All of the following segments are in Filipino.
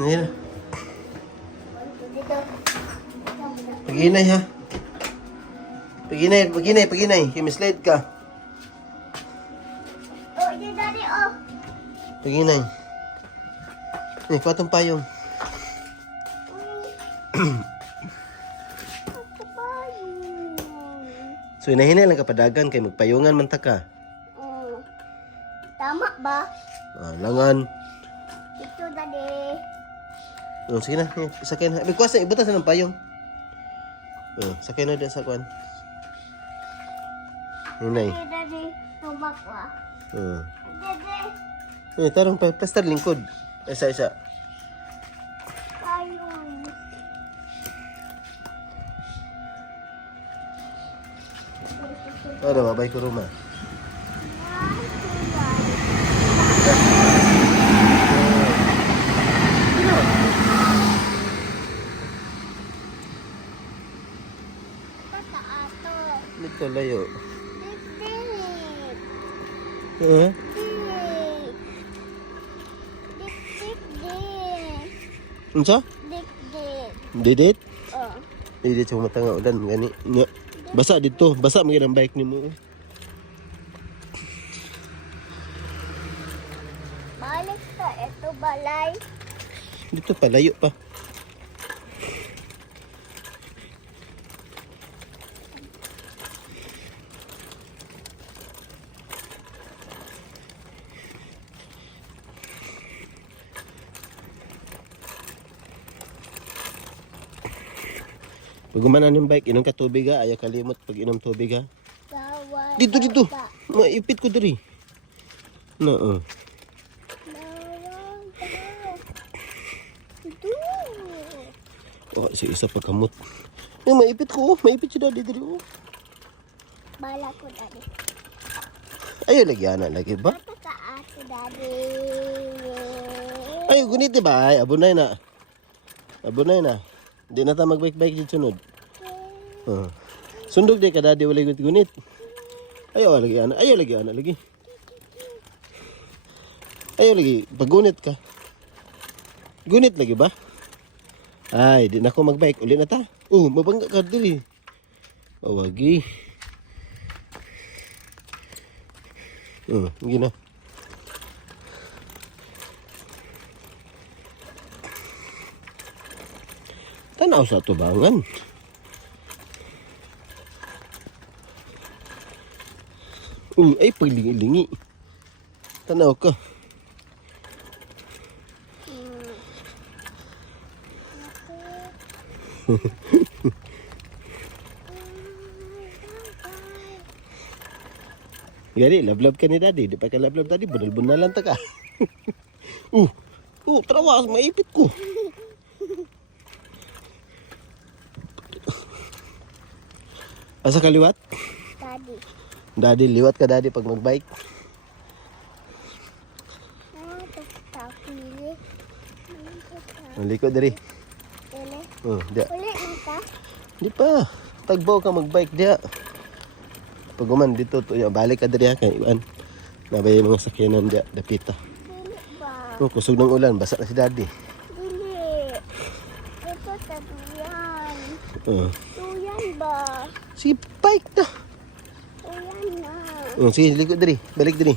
Ayan. Paginay ha. Paginay. Kimislide ka. Oh, yun daddy, oh. Paginay. Eh, kuha tong payong. So, inahinay lang kapadagan kay magpayungan man ta ka. Oh. Tama ba? Langan. Ito daddy. Sige na. Sakay na. Kuha sa ibutas na ng payong. Sakay na dyan sa kuhan. Hinay. Hey, daddy. Tubak ba? Daddy. Tarong pa. Plaster lingkod. Isa. Ayun. Babay ko rumah. Dito layo. Unsa? Didit? Oh. Didit sa mata nga ulan gani. Nya. Basa dito, basa man ang bike nimo. Balik ka ito balay. Dito pa layo pa. Pag gumanan yung bike, inom ka tubig ha. Ayaw kalimot pag inom tubig ha. Dito. Maipit ko diri. No, si isa pagkamot. Maipit ko. Maipit si daddy diri. Bala ko daddy. Ayaw lagi anak lagi ba? Mata ka ato daddy. Ayaw gunit ba? Ay, abunay na. Di na ta magbike-bike dito sunod. Sundog di ka daddy walay gunit. Ayaw lagi anak lagi. Ayaw lagi paggunit ka. Gunit lagi ba? Ay, di na ako magbike. Uli na ta. Mabangga ka dili. Wagi. Gina. Tanaw sa tubangan. Ay paglingi-lingi. Tanaw ka. Gari, love ka ni daddy. Di pa ka love daddy. Bunal-bunalan ta ka. Trawas. Maipit ko. Asa ka liwat? Daddy, liwat ka daddy pag magbike. Liko diri. Dia. Di pa. Tagbaw ka magbike dia. Pag guman dito to, balik ka diri ha kay iwan. Nabay mga sakyanan dia dapita. Kusog ng ulan, basa na si daddy. Dili. Ito sa duyan. Duyan ba? Sige, bike na. Duyan na. Sige, liko diri. Balik diri.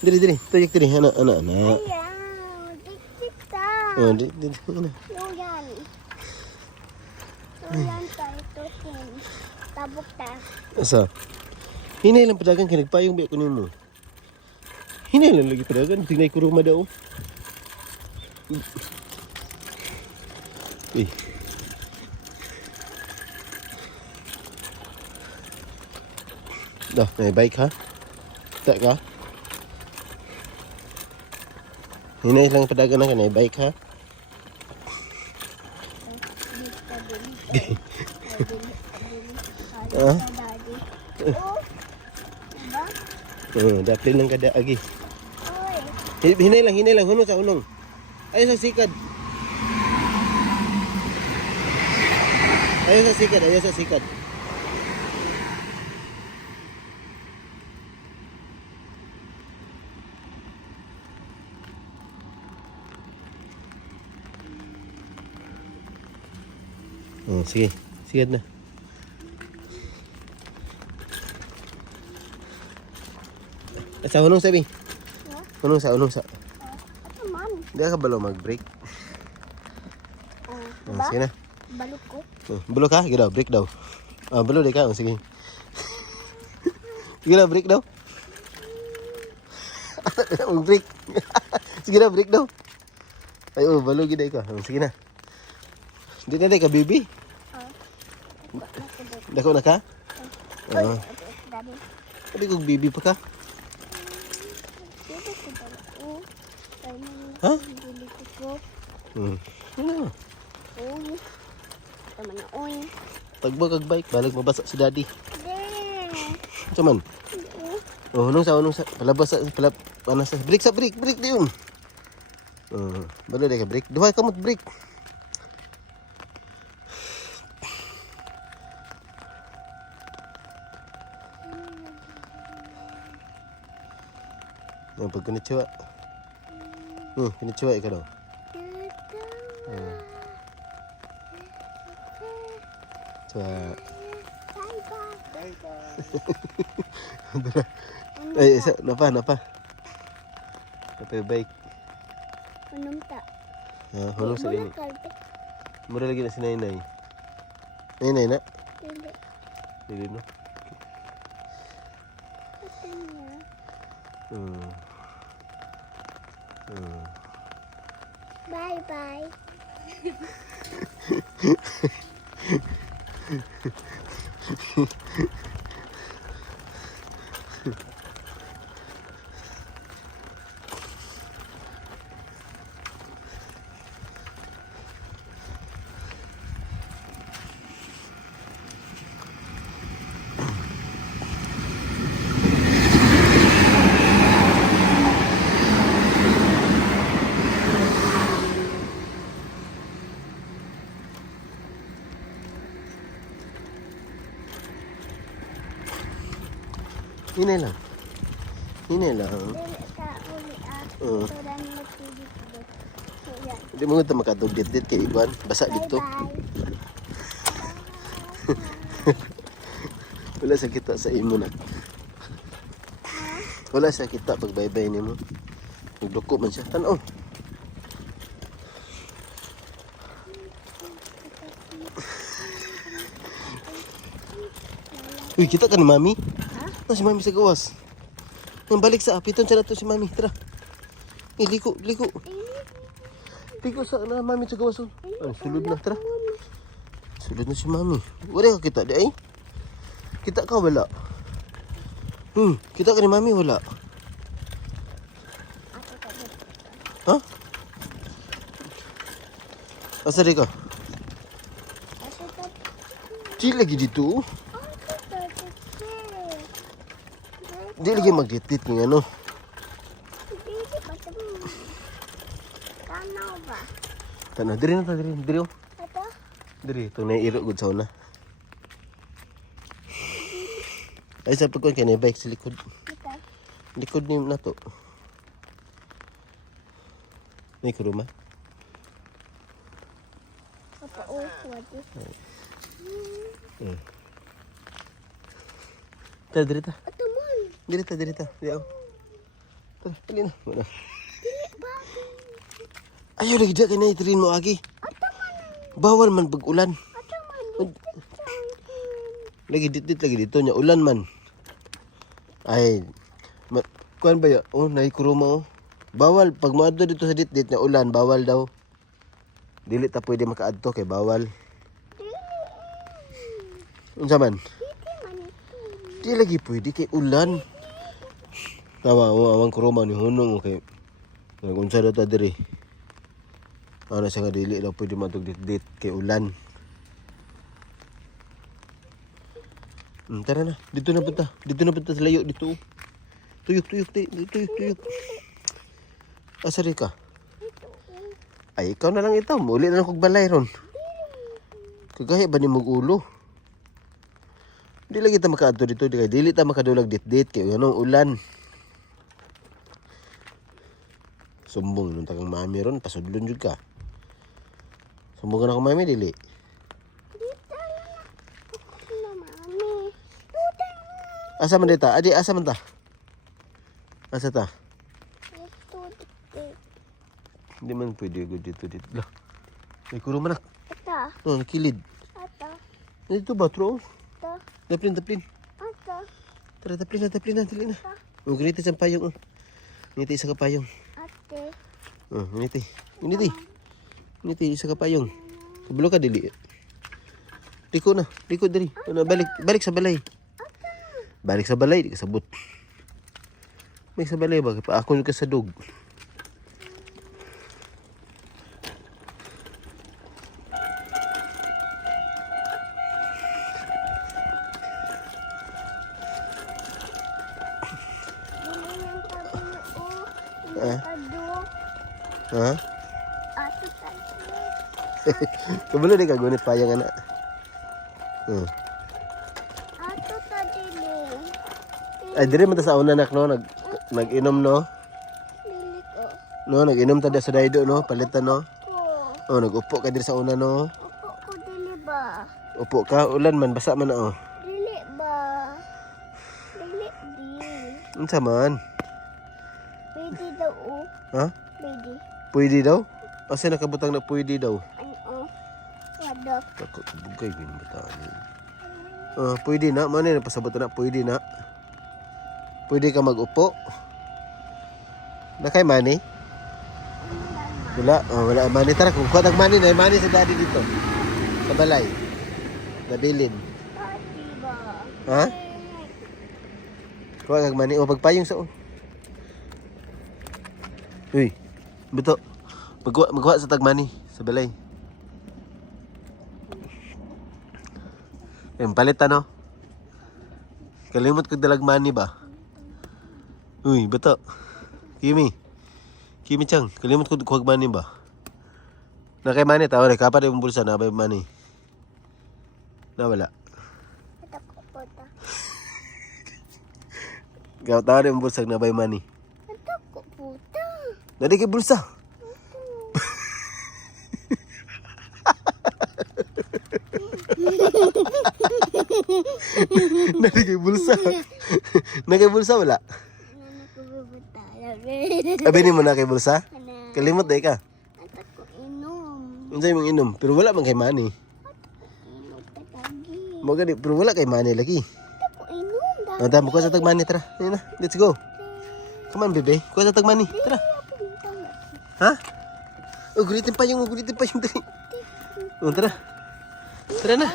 Diri. Tuyok diri. Anak. Ayaw. Dikdik ka. Diri. Duyan. Duyan tayo tutin. Tabok ta. Asa? Hinay lang padagan kay nagpayong biya ko nimo. Hinay lang lagi padagan, tingnan ko ruma daw. Dah, may bike ha? Tak ka? Hinay lang padagan na ka, may bike ha? Dapat lang kada agi. Hinay lang, hunong sa hunong. Ayaw sa sikad. Ayaw sa sikad. Oh, sige. Sige na. Sa hunong sabi. Hunong sa. Ito man. Hindi ka balo mag-break. Diba? Sige na. Balok ko. Balo ka? Sige daw, break daw. Balo di ka. Sige. Sige na, break daw. Mag-break. Sige na, break daw. Ay, balo gina ka. Sige na. Hindi na ka, baby. Dako na ka? Oy, daddy. Sabi ko, baby pa ka. Dito ko balok. Kaya naman Ha? bili ko. Ano? Oy. Tama na, oy. Tagbo kag bike, balag mabasa si daddy. Hindi. Cuman. Hunong sa. Palabas sa, ano sa. Break di yun. Balo di ka, break. Duhay ka mo't break. Pag kanichiwa. Kanichiwa ka daw. Chiwa. Ay, isa, napa. Napa yung bike. Unumta. Hunong sa Wala ini. kalpit. Mura lagi na si Nainay. Nainay na? Hindi. Hindi no? Ito niya. Bye-bye. Hinay lang. Dili ka uli Oo. Ito lang magpili ko. So, yan. Hindi mo nga makatugdit-dit kay Iban. Basa dito. Bye-bye. Wala sa kita sa imo na. Wala sa kita pag bye-bye ni mo. Nagduko man siya. Tanaw. Uy, kita ka ni Mami? Ha? Si Mami sa gawas. Yung balik sa apiton siya na to si Mami. Tara. Liko. Liko sa na Mami sa gawas. Ay, sulod na. Tara. Sulod na si Mami. Wala ka kita di ay? Kita ka wala. Kita ka ni Mami wala. Ha? Asa di ka? Di lagi dito. Di lagi mag-dit-dit ng ano. Tanaw ba? Tanaw, diri na ta, diri. Ito? Diri, ito na iro gud sa una. Ay, sa pagkuhan kaya na bike sa likod. Ito? Likod ni na to. May kuruma. Papa, oh, wadi. Tara, diri ta. Ito man. Diri ta. Diyaw. Tara, dali na. Wala. Dili ba? Ayaw lagi dyan, kaya itirin mo agi. Bawal man pag ulan. Ito man. Lagi dito niya, ulan man. Ay, kuhan ba yun? Oh, naikuruma oh. Bawal, pag maadto dito sa dit-dit niya, ulan, bawal daw. Dili ta pwede makaadto kay bawal. Unsa man? Di lagi pwede kay ulan. Tawa, awang kuruma ni hunong kay unsa daw ta diri. Ano siya nga dili daw pwede matug dit-dit kay ulan. Tara na, dito na punta sa layo dito. Tuyok. Asari ka? Ay, ikaw na lang ito. Muli na lang kong balay ron. Kagaya ba ni mong ulo? Di lagi ta makaadto dito. Dili ta makadulag dit-dit. Kaya anong ulan. Sumbong nung tagang mami ron. Pasudlon jud ka. Sumbong ka na kong mami, dili. Asa man dita? Adi, asa man ta? Asa ta? Ito, dito. Hindi man pwede ako dito. Lah. May kuro man. Ito. Oh, nakilid. Ito. Dito ba, tro? Ito. Taplin. Ito. Tara, taplin na. Dali na. Oh, ganito sa payong. Oh. Ganito isa ka payong. Ate. Oh, ganito. Ganito isa ka payong. Kabalo ka, dili. Liko na. Liko dali. Ano, balik sa balay. Balik sa balay, di ka sabot. Balik sa balay ba? Paakon ka sa dog. Ha? Ato tayo. Kabalo di ka gunit payang anak. Ato tayo. Ay, dire man ta sa una nak no, nag-inom no. Lili ko. No, nag-inom ta sa daydo no, palitan no. Ko. Oh, nag-upo ka dire sa una no. Opo ko dili ba? Upo ka, ulan man, basa man na oh. Dili ba? Dili di. Unsa man? Pwede daw o. Ha? Pwede. Pwede daw? Kasi nakabutang na pwede daw. Ano? Wadok. Ako, bugay yun bataan yun. Pwede na, man yun, napasabot na, pwede na. Pwede ka mag-upo. Na kay money? Wala, wala money. Tara, kung kuha money na, money sa daddy dito. Sa balay. Nabilin. Pati ba? Ha? Kuha kag money. O, pagpayong sa Uy, buto. Magkuha sa tagmani sa balay. Yung palit ano? Kalimot kag dalag money ba? Uy, buto. Kimi Chang, kalimot ko kuhag money ba? Na kay money tawa kapad yung bulsa na bay money. Na wala. Ito ko po ta. Gaw tawa yung bulsa na bay money. Ito ko po ta. Nadi kay bulsa. Nadi kay bulsa. Nagay bulsa wala. Ano ko bubuta? Abi ni mo na kay bulsa? Ano? Kalimot day ka. Ito ko inom. Unsay mong inom? Pero wala man kay money. Inom ka tagi. Mo gani pero wala kay money lagi. Ito ko inom. Nada mo ko sa tag money tara. Ayun na, let's go. Come on, bebe. Kuha sa tag money. Tara. Ha? Ugulitin pa yung dali. Tara na. Tara na.